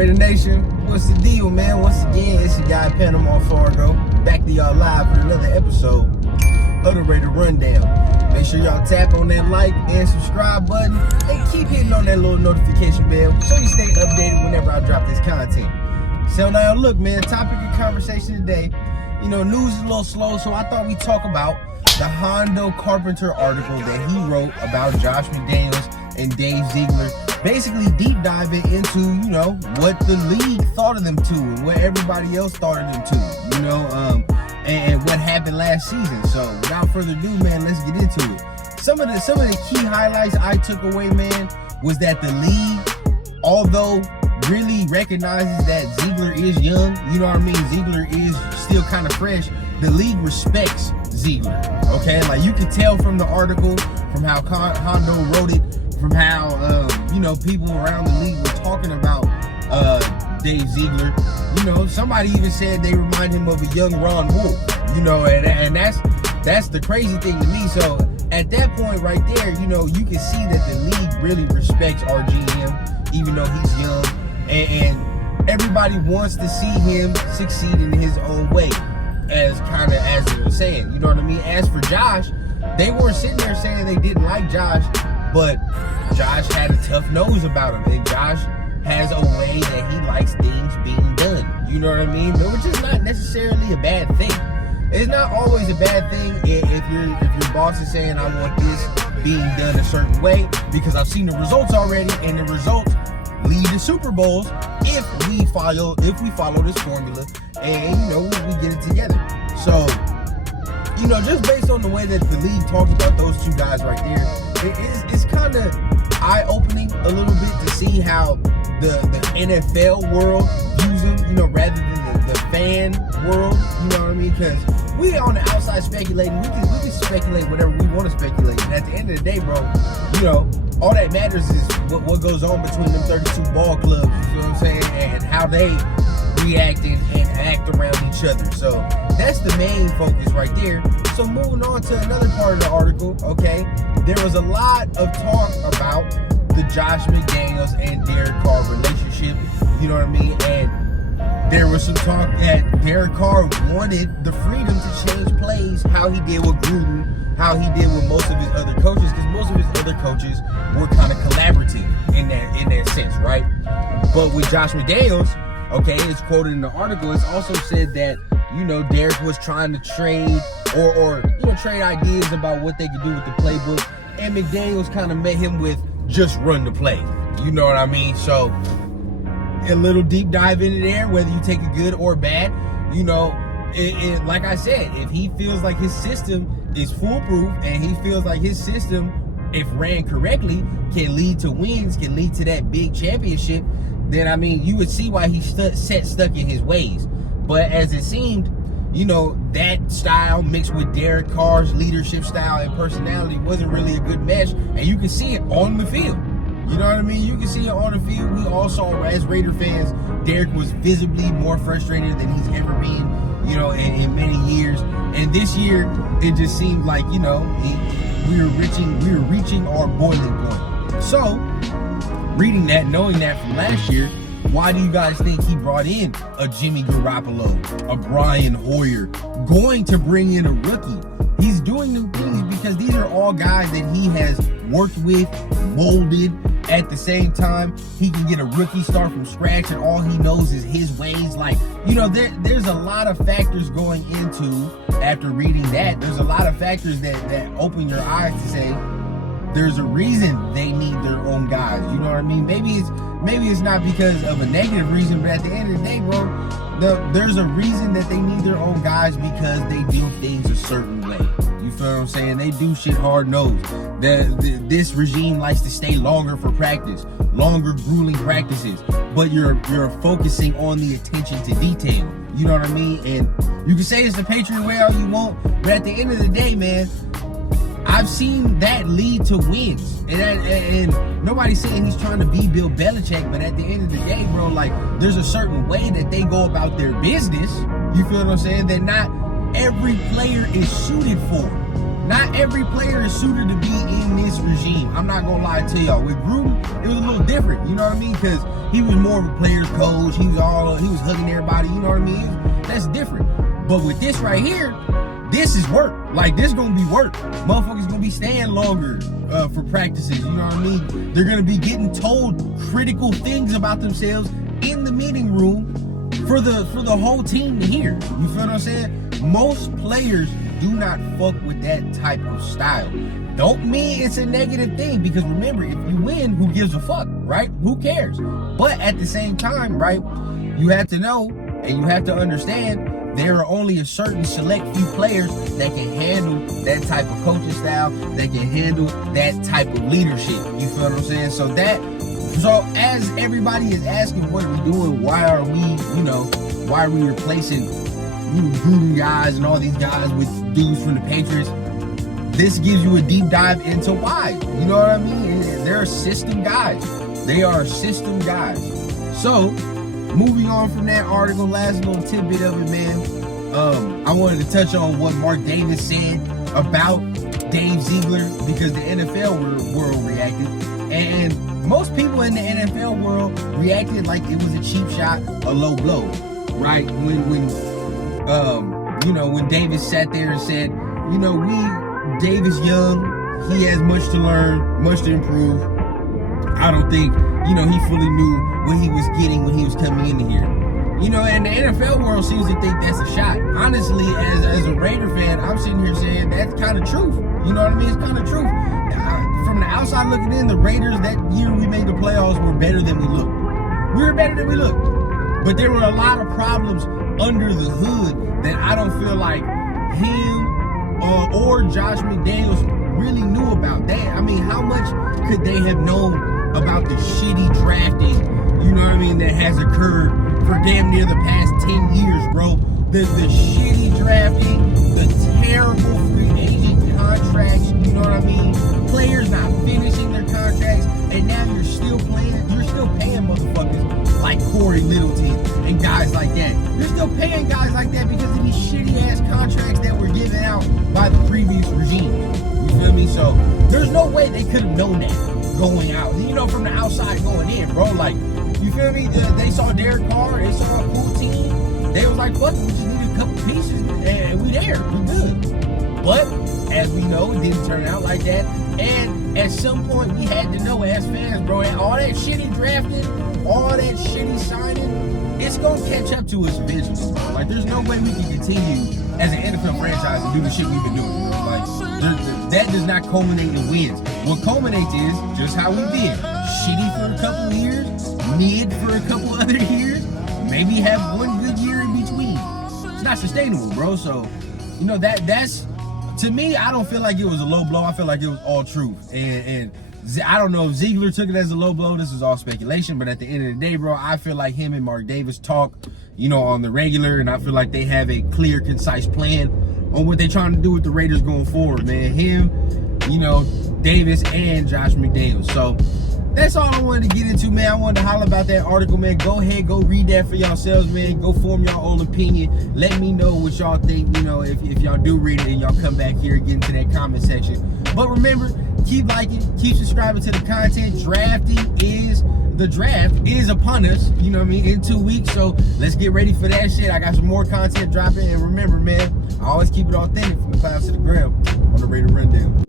Raider Nation, what's the deal, man? Once again, it's your guy Panama Fargo, back to y'all live with another episode of the Raider Rundown. Make sure y'all tap on that like and subscribe button and keep hitting on that little notification bell so you stay updated whenever I drop this content. So now, look, man, topic of conversation today. You know, news is a little slow, so I thought we'd talk about the Hondo carpenter article that he wrote about Josh McDaniels and Dave Ziegler, basically deep diving into, you know, what the league thought of them two and what everybody else thought of them two, you know, and what happened last season. So without further ado, man, let's get into it. Some of the key highlights I took away, man, was that the league, although really recognizes that Ziegler is young, you know what I mean, Ziegler is still kind of fresh, the league respects Ziegler, okay? Like, you can tell from the article, from how Hondo wrote it, from how, you know, people around the league were talking about Dave Ziegler. You know, somebody even said they remind him of a young Ron Wolf, you know, and that's the crazy thing to me. So at that point right there, you know, you can see that the league really respects our GM, even though he's young, and everybody wants to see him succeed in his own way, as they were saying, you know what I mean? As for Josh, they weren't sitting there saying they didn't like Josh, but Josh had a tough nose about him, and Josh has a way that he likes things being done, you know what I mean? Which is not necessarily a bad thing. It's not always a bad thing if your boss is saying, I want this being done a certain way, because I've seen the results already, and the results lead to Super Bowls if we follow this formula, and you know, we get it together. So, you know, just based on the way that the league talks about those two guys right there, it's kind of eye-opening a little bit to see how the NFL world views him, you know, rather than the fan world, you know what I mean? Because we on the outside speculating, we can speculate whatever we want to speculate, and at the end of the day, bro, you know, all that matters is what goes on between them 32 ball clubs, you know what I'm saying, and how they react and act around each other. So that's the main focus right there. So moving on to another part of the article, okay, there was a lot of talk about the Josh McDaniels and Derek Carr relationship, you know what I mean, and there was some talk that Derek Carr wanted the freedom to change plays, how he did with Gruden, how he did with most of his other coaches, because most of his other coaches were kind of collaborative in that sense, right? But with Josh McDaniels, okay, it's quoted in the article, it's also said that, you know, Derek was trying to trade or you know, trade ideas about what they could do with the playbook, and McDaniels kind of met him with just run the play, you know what I mean? So a little deep dive into there, whether you take it good or bad, you know, like I said, if he feels like his system is foolproof and he feels like his system, if ran correctly, can lead to wins, can lead to that big championship, then I mean, you would see why he's stuck in his ways. But as it seemed, you know, that style mixed with Derek Carr's leadership style and personality wasn't really a good mesh, and you can see it on the field. You know what I mean? You can see it on the field. We all saw, as Raider fans, Derek was visibly more frustrated than he's ever been, you know, in many years. And this year, it just seemed like, you know, we were reaching our boiling point. So, reading that, knowing that from last year, why do you guys think he brought in a Jimmy Garoppolo, a Brian Hoyer, going to bring in a rookie? He's doing new things because these are all guys that he has worked with, molded. At the same time, he can get a rookie start from scratch, and all he knows is his ways. Like, you know, there's a lot of factors going into, after reading that, there's a lot of factors that open your eyes to say, there's a reason they need their own guys. You know what I mean? Maybe it's not because of a negative reason, but at the end of the day, bro, there's a reason that they need their own guys, because they do things a certain way. You feel what I'm saying? They do shit hard-nosed. This regime likes to stay longer for practice, longer grueling practices, but you're focusing on the attention to detail. You know what I mean? And you can say it's the Patriot way all you want, but at the end of the day, man, I've seen that lead to wins. And nobody's saying he's trying to be Bill Belichick, but at the end of the day, bro, like, there's a certain way that they go about their business. You feel what I'm saying? That not every player is suited for. not every player is suited to be in this regime. I'm not gonna lie to y'all. With Gruden, it was a little different, you know what I mean? Because he was more of a player's coach. He was hugging everybody, you know what I mean? That's different. But with this right here, this is work. Like, this gonna be work. Motherfuckers gonna be staying longer for practices, you know what I mean? They're gonna be getting told critical things about themselves in the meeting room for the whole team to hear. You feel what I'm saying? Most players do not fuck with that type of style. Don't mean it's a negative thing, because remember, if you win, who gives a fuck, right? Who cares? But at the same time, right, you have to know and you have to understand there are only a certain select few players that can handle that type of coaching style, that can handle that type of leadership. You feel what I'm saying? So as everybody is asking, what are we doing? Why are we replacing Gruden guys and all these guys with dudes from the Patriots? This gives you a deep dive into why. You know what I mean? They're system guys. They are system guys. So, moving on from that article, last little tidbit of it, man. I wanted to touch on what Mark Davis said about Dave Ziegler, because the NFL world reacted. And most people in the NFL world reacted like it was a cheap shot, a low blow, right? When Davis sat there and said, Davis young, he has much to learn, much to improve. I don't think, he fully knew what he was getting when he was coming in here. And the NFL world seems to think that's a shot. Honestly, as a Raider fan, I'm sitting here saying that's kind of truth. You know what I mean? It's kind of truth. From the outside looking in, the Raiders that year we made the playoffs were better than we looked. We were better than we looked. But there were a lot of problems under the hood that I don't feel like him or Josh McDaniels really knew about. How much could they have known about the shitty drafting, that has occurred for damn near the past 10 years, bro? The shitty drafting, the terrible free agent contracts, players not finishing their contracts, and now you're still paying motherfuckers like Corey Littleton and guys like that. You're still paying guys like that because of these shitty ass contracts that were given out by the previous regime. You feel me? So there's no way they could have known that going out. From the outside going in, bro. Like, you feel me? They saw Derek Carr, they saw a cool team. They was like, fuck it, we just need a couple pieces and we there, we good. But as we know, it didn't turn out like that. And at some point, we had to know as fans, bro, that all that shitty drafting, all that shitty signing, it's gonna catch up to us eventually. Like, there's no way we can continue as an NFL franchise and do the shit we've been doing. Like, that does not culminate in wins. What culminates is just how we've been. Shitty for a couple of years, mid for a couple other years, maybe have one good year in between. It's not sustainable, bro. So, that's, to me, I don't feel like it was a low blow. I feel like it was all truth. And I don't know if Ziegler took it as a low blow. This is all speculation. But at the end of the day, bro, I feel like him and Mark Davis talk, on the regular. And I feel like they have a clear, concise plan on what they're trying to do with the Raiders going forward, man. Him, Davis, and Josh McDaniels. So that's all I wanted to get into, man. I wanted to holler about that article, man. Go ahead, go read that for yourselves, man. Go form your own opinion. Let me know what y'all think, if y'all do read it and y'all come back here and get into that comment section. But remember, keep liking, keep subscribing to the content. The draft is upon us, in 2 weeks. So let's get ready for that shit. I got some more content dropping. And remember, man, I always keep it authentic from the clouds to the ground on the Raider Rundown.